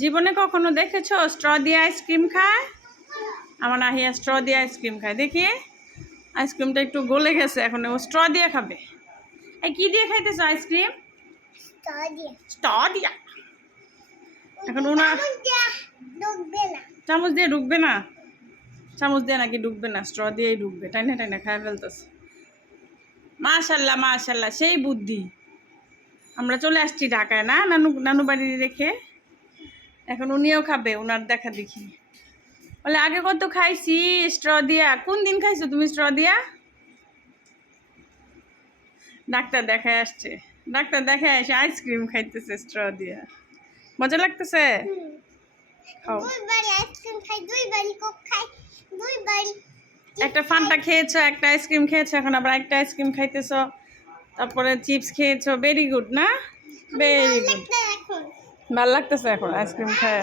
জীবনে কখনো দেখেছো স্ট্র দিয়ে আইসক্রিম খায়? আমার নাহিয়া স্ট্র দিয়ে আইসক্রিম খায়। দেখি আইসক্রিমটা একটু গলে গেছে, এখন ও স্ট্র দিয়ে খাবে। এই কি দিয়ে খাইতেছো আইসক্রিম? স্ট্র দিয়া। এখন ওনার চামচ দিয়ে ঢুকবে না, চামচ দিয়ে নাকি ঢুকবে না, স্ট্র দিয়েই ঢুকবে। টাইনা টাইনা খায় ফেলতেছে। মাশাল্লাহ মাশাল্লাহ, সেই বুদ্ধি। আমরা চলে আসছি ঢাকায় না নানু বাড়ি রেখে, এখন উনিও খাবে ওনার দেখা দেখি। বলে আগে কত খাইছি স্ট্র দিয়া। কোন দিন খাইছো তুমি স্ট্র দিয়া? ডাক্তার দেখায় আসছে, ডাক্তার দেখায় এসে আইসক্রিম খাইতেছে স্ট্র দিয়া। মজা লাগতেছে? একটা ফান্টা খেয়েছো, একটা আইসক্রিম খেয়েছো, এখন আবার একটা আইসক্রিম খাইতেছো, তারপরে চিপস খেয়েছো। ভেরি গুড না? Very good. ভালো লাগতেছে এখন আইসক্রিম খায়।